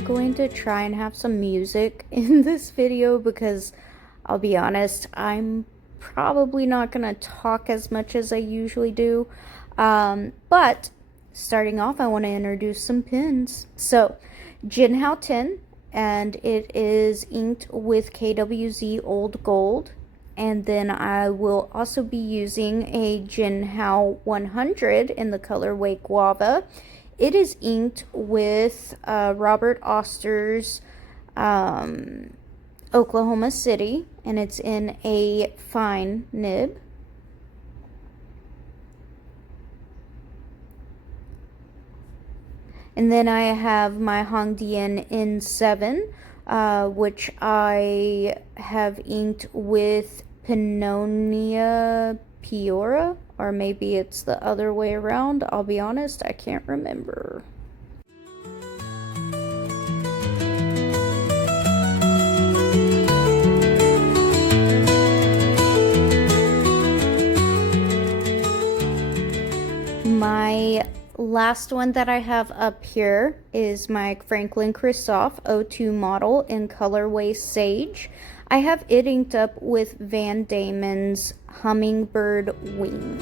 I'm going to try and have some music in this video because I'll be honest, I'm probably not going to talk as much as I usually do. But starting off, I want to introduce some pins. So, Jinhao 10, and it is inked with KWZ Old Gold. And then I will also be using a Jinhao 100 in the colorway Guava. It is inked with Robert Oster's Oklahoma City, and it's in a fine nib. And then I have my Hongdian N7, which I have inked with Pannonia Piora, or maybe it's the other way around. I'll be honest, I can't remember. My last one that I have up here is my Franklin Christoph O2 model in colorway Sage. I have it inked up with Van Diemen's Hummingbird Wing.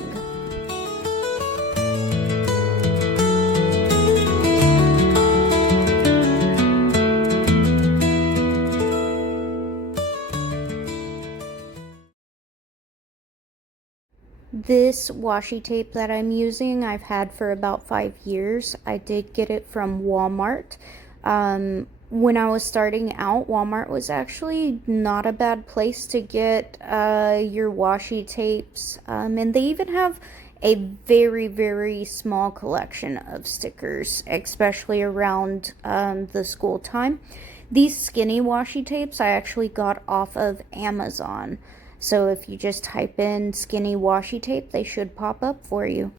This washi tape that I'm using, I've had for about 5 years. I did get it from Walmart. When I was starting out, Walmart was actually not a bad place to get your washi tapes. And they even have a very, very small collection of stickers, especially around the school time. These skinny washi tapes I actually got off of Amazon. So if you just type in skinny washi tape, they should pop up for you.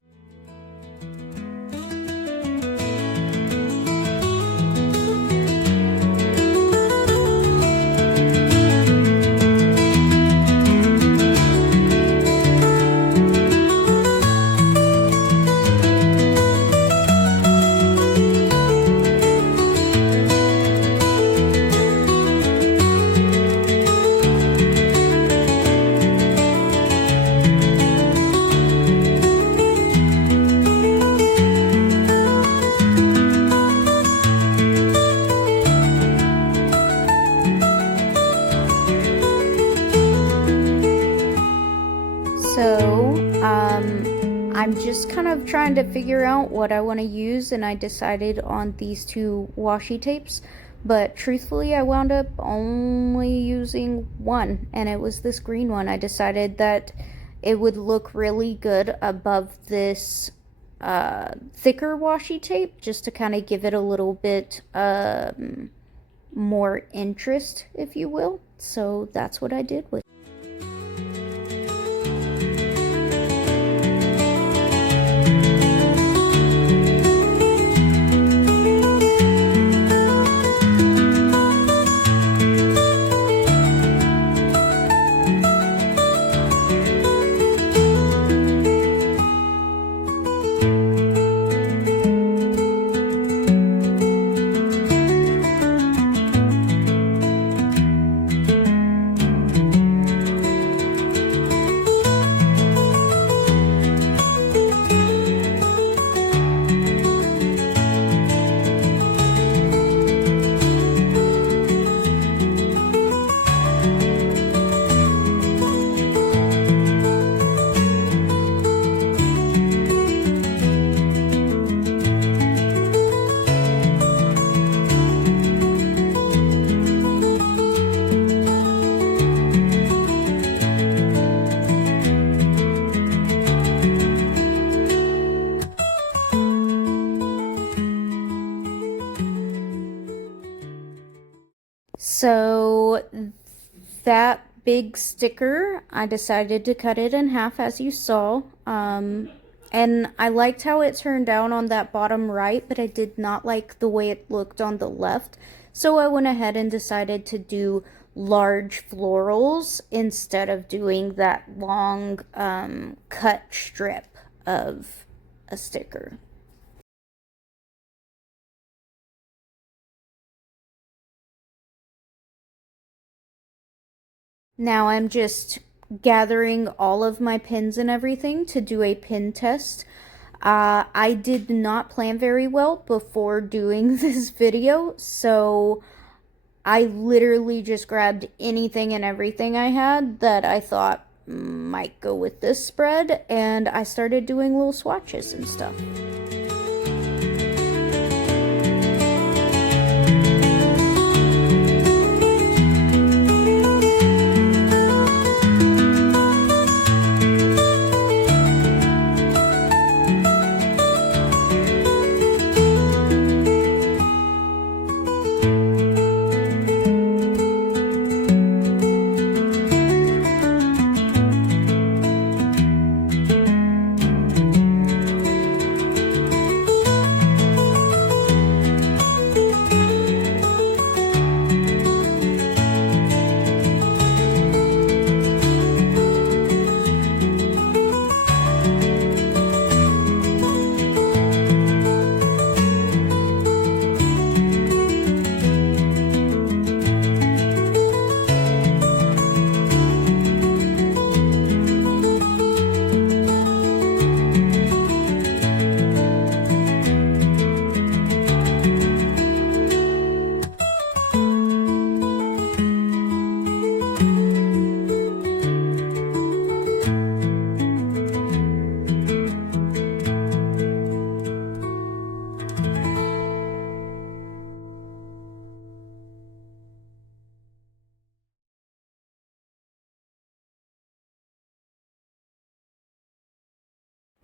I'm just kind of trying to figure out what I want to use, and I decided on these two washi tapes, but truthfully I wound up only using one, and it was this green one. I decided that it would look really good above this thicker washi tape, just to kind of give it a little bit more interest, if you will. So that's what I did with it. So that big sticker, I decided to cut it in half, as you saw. And I liked how it turned out on that bottom right, but I did not like the way it looked on the left. So I went ahead and decided to do large florals instead of doing that long cut strip of a sticker. Now I'm just gathering all of my pins and everything to do a pin test. I did not plan very well before doing this video, so I literally just grabbed anything and everything I had that I thought might go with this spread, and I started doing little swatches and stuff.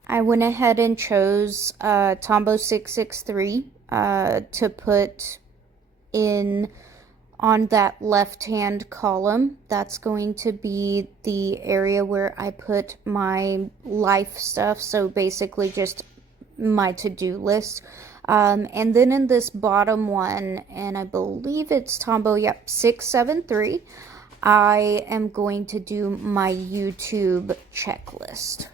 I went ahead and chose Tombow 663 to put in on that left-hand column. That's going to be the area where I put my life stuff, so basically just my to-do list. And then in this bottom one, and I believe it's Tombow, yep, 673, I am going to do my YouTube checklist.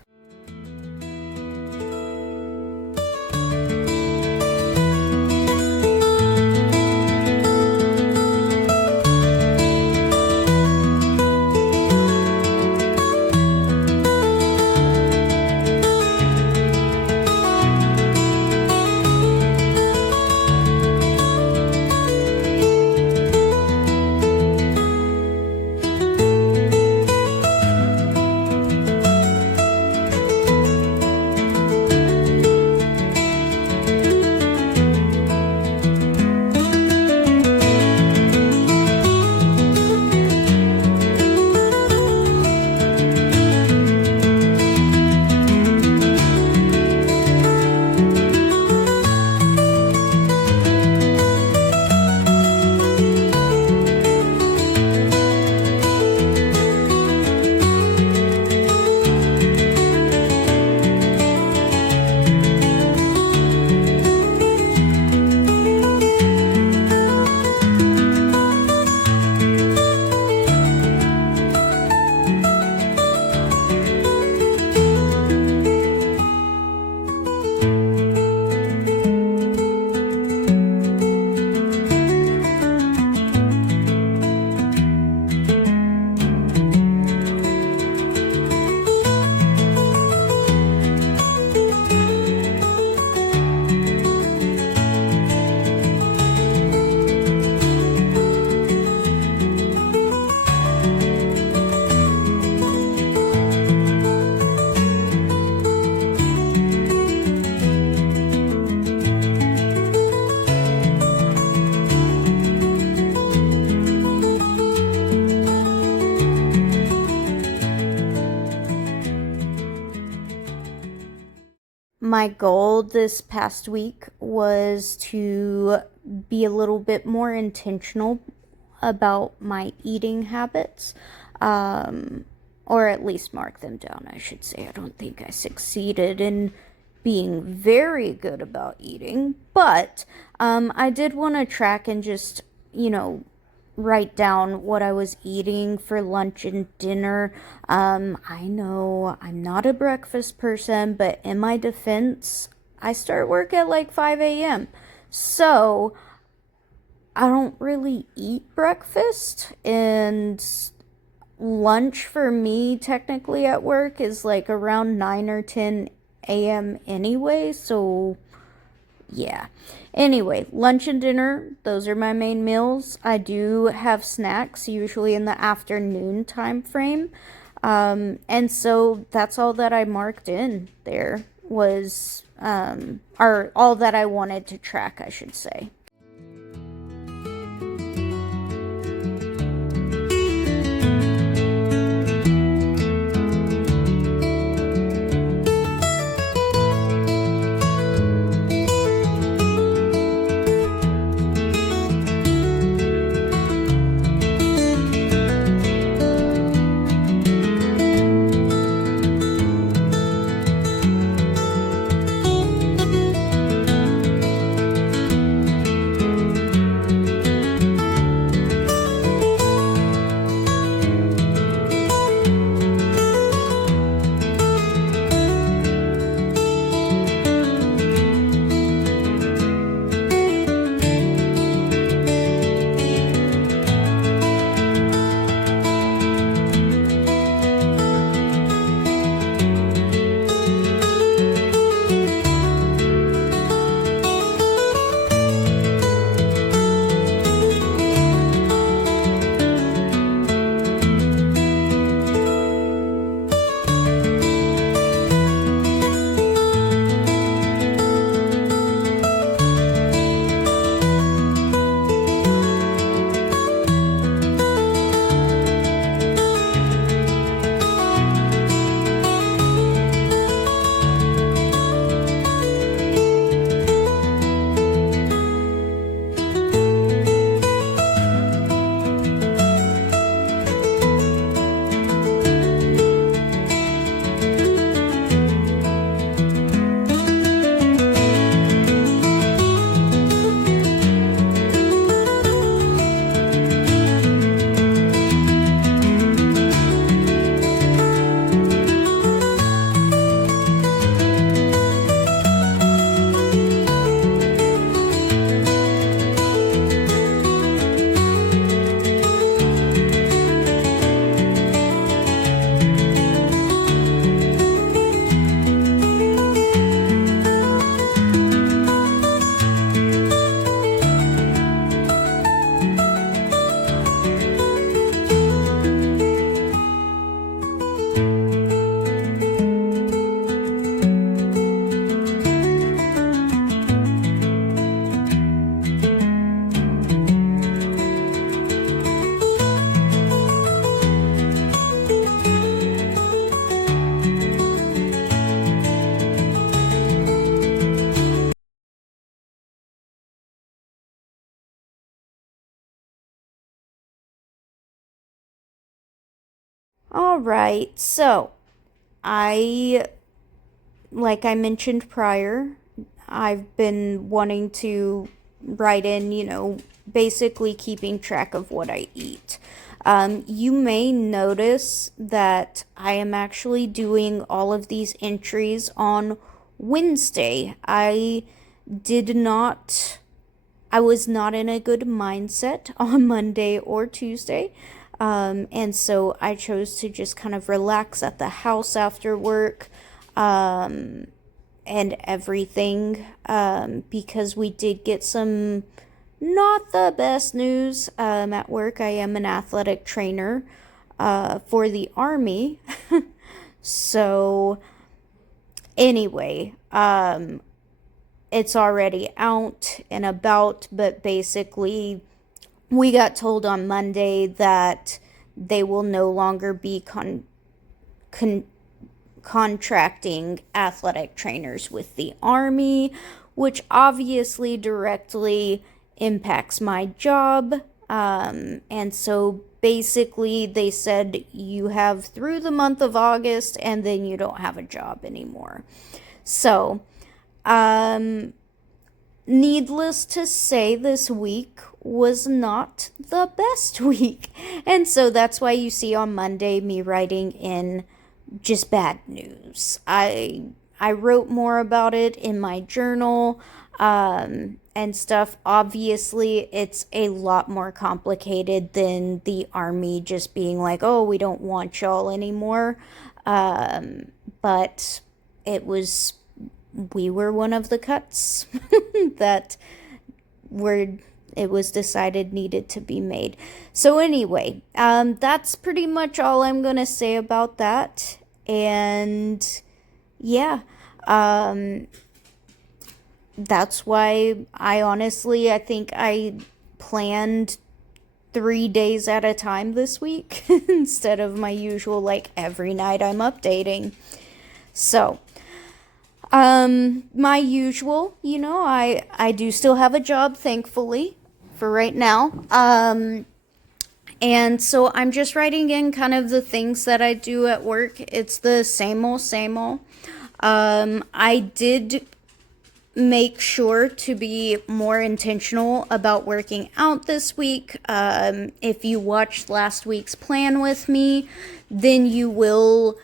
My goal this past week was to be a little bit more intentional about my eating habits, or at least mark them down, I should say. I don't think I succeeded in being very good about eating, but I did want to track and just, write down what I was eating for lunch and dinner. I know I'm not a breakfast person, but in my defense, I start work at like 5 a.m. So I don't really eat breakfast, and lunch for me technically at work is like around 9 or 10 a.m. anyway, so yeah. Anyway, lunch and dinner, those are my main meals. I do have snacks, usually in the afternoon time frame. And so that's all that I marked in there was, or all that I wanted to track, I should say. All right, so I, like I mentioned prior, I've been wanting to write in, basically keeping track of what I eat. You may notice that I am actually doing all of these entries on Wednesday. Did not I was not in a good mindset on Monday or Tuesday. And so I chose to just kind of relax at the house after work, and everything, because we did get some not the best news at work. I am an athletic trainer for the Army. So, anyway, it's already out and about, but basically, we got told on Monday that they will no longer be contracting athletic trainers with the Army, which obviously directly impacts my job. And so basically, they said you have through the month of August and then you don't have a job anymore. So, needless to say, this week was not the best week. And so that's why you see on Monday me writing in just bad news. I wrote more about it in my journal, and stuff. Obviously, it's a lot more complicated than the army just being like, oh, we don't want y'all anymore. But it was, we were one of the cuts that were, it was decided needed to be made. So anyway, that's pretty much all I'm gonna say about that. And yeah, um, that's why I think I planned 3 days at a time this week instead of my usual, like, every night I'm updating. So, my usual, I do still have a job, thankfully, for right now. And so I'm just writing in kind of the things that I do at work. It's the same old, same old. I did make sure to be more intentional about working out this week. If you watched last week's plan with me, then you will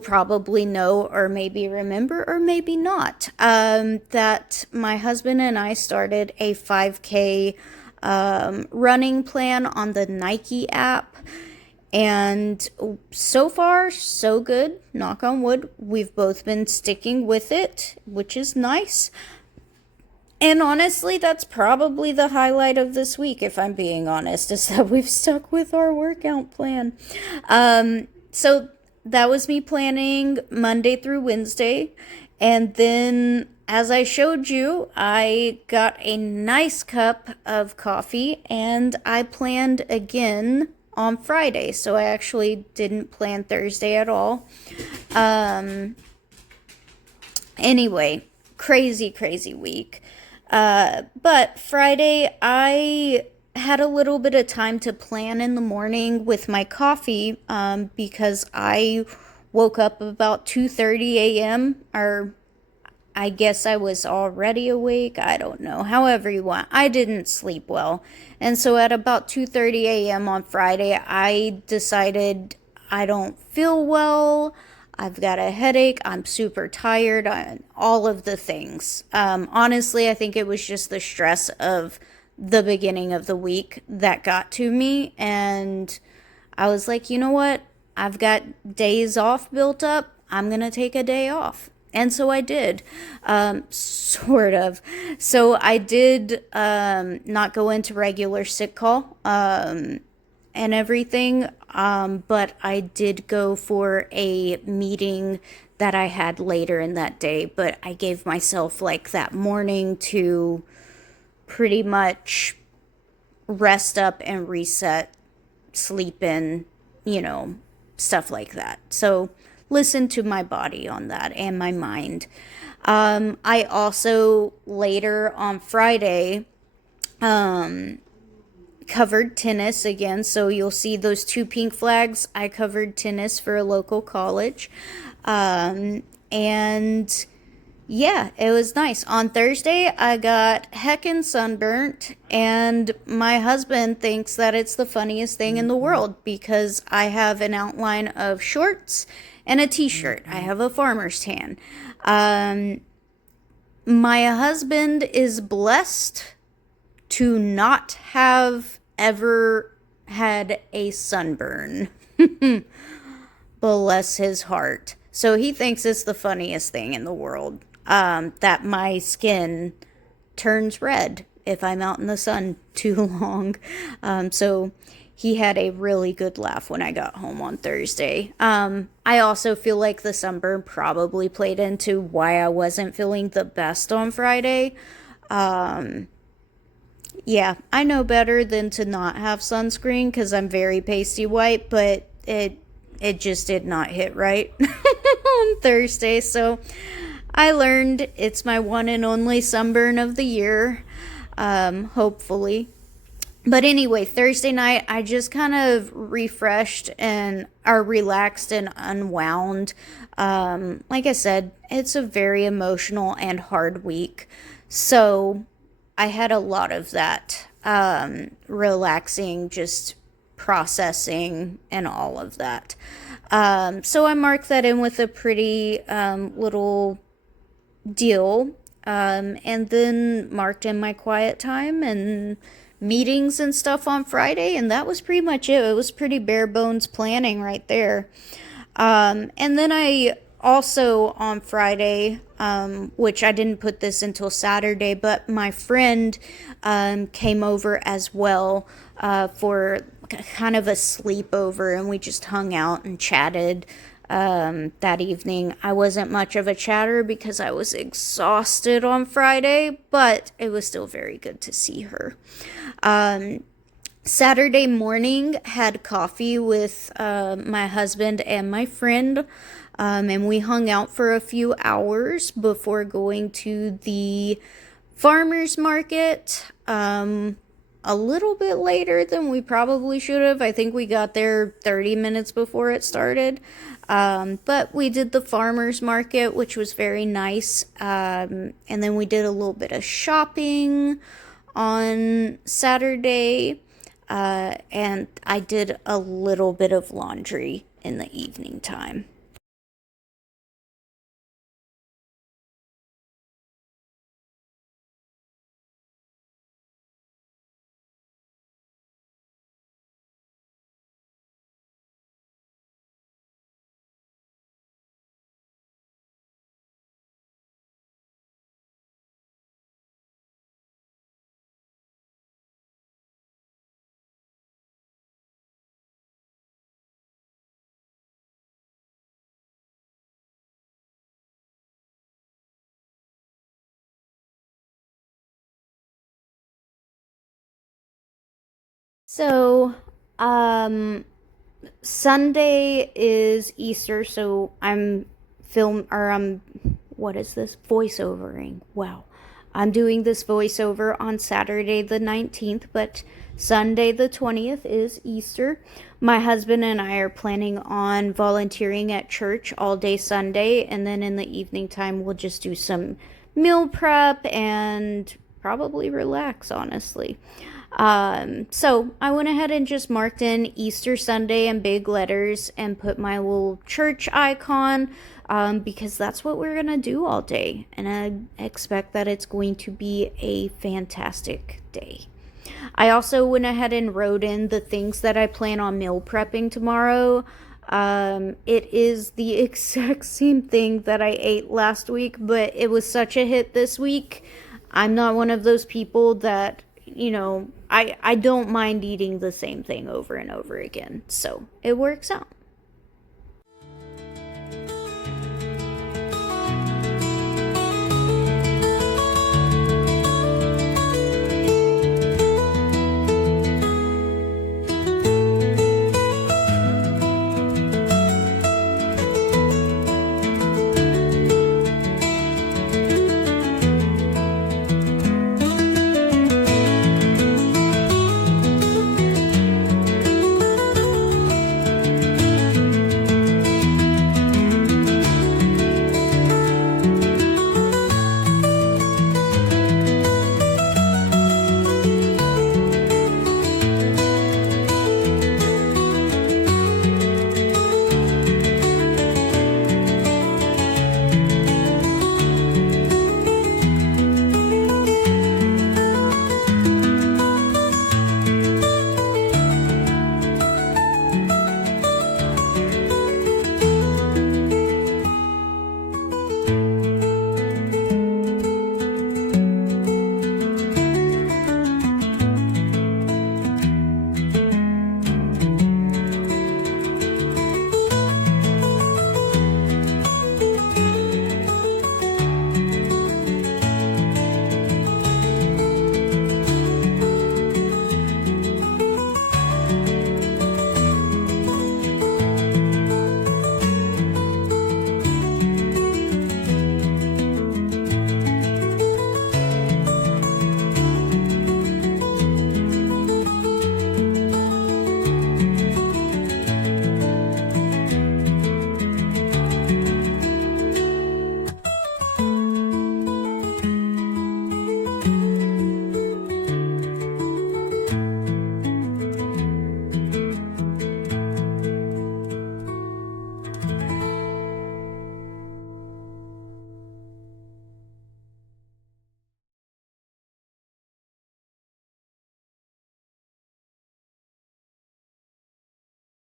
probably know, or maybe remember, or maybe not, that my husband and I started a 5K running plan on the Nike app. And so far, so good. Knock on wood. We've both been sticking with it, which is nice. And honestly, that's probably the highlight of this week, if I'm being honest, is that we've stuck with our workout plan. So that was me planning Monday through Wednesday. And then, as I showed you, I got a nice cup of coffee and I planned again on Friday. So I actually didn't plan Thursday at all. Anyway, crazy, crazy week. But Friday, I had a little bit of time to plan in the morning with my coffee, because I woke up about 2:30 a.m. or I guess I was already awake. I don't know. However you want. I didn't sleep well. And so at about 2:30 a.m. on Friday, I decided I don't feel well. I've got a headache. I'm super tired. All of the things. Honestly, I think it was just the stress of the beginning of the week that got to me. And I was like, you know what? I've got days off built up. I'm going to take a day off. And so I did, sort of. So I did not go into regular sick call and everything, but I did go for a meeting that I had later in that day. But I gave myself like that morning to pretty much rest up and reset, sleep in, stuff like that. So listen to my body on that and my mind. I also later on Friday covered tennis again. So you'll see those two pink flags. I covered tennis for a local college. And yeah, it was nice. On Thursday, I got heckin' sunburnt, and my husband thinks that it's the funniest thing in the world because I have an outline of shorts and a t-shirt. I have a farmer's tan. My husband is blessed to not have ever had a sunburn. Bless his heart. So he thinks it's the funniest thing in the world, that my skin turns red if I'm out in the sun too long. So he had a really good laugh when I got home on Thursday. I also feel like the sunburn probably played into why I wasn't feeling the best on Friday. Yeah, I know better than to not have sunscreen because I'm very pasty white, but it just did not hit right on Thursday. So I learned it's my one and only sunburn of the year, hopefully. But anyway, Thursday night, I just kind of refreshed and are relaxed and unwound. Like I said, it's a very emotional and hard week. So I had a lot of that, relaxing, just processing and all of that. So I marked that in with a pretty little deal. and then marked in my quiet time and meetings and stuff on Friday, and that was pretty much it. It was pretty bare bones planning right there. And then I also on Friday, which I didn't put this until Saturday, but my friend came over as well for kind of a sleepover, and we just hung out and chatted that evening. I wasn't much of a chatter because I was exhausted on Friday, but it was still very good to see her. Um, Saturday morning, had coffee with my husband and my friend, and we hung out for a few hours before going to the farmer's market. A little bit later than we probably should have. I think we got there 30 minutes before it started. But we did the farmer's market, which was very nice. And then we did a little bit of shopping on Saturday. And I did a little bit of laundry in the evening time. So, um, Sunday is Easter, so I'm what is this? Voiceovering. Wow. I'm doing this voiceover on Saturday the 19th, but Sunday the 20th is Easter. My husband and I are planning on volunteering at church all day Sunday, and then in the evening time, we'll just do some meal prep and probably relax, honestly. So I went ahead and just marked in Easter Sunday in big letters and put my little church icon, because that's what we're gonna do all day. And I expect that it's going to be a fantastic day. I also went ahead and wrote in the things that I plan on meal prepping tomorrow. It is the exact same thing that I ate last week, but it was such a hit this week. I'm not one of those people that, I don't mind eating the same thing over and over again. So it works out.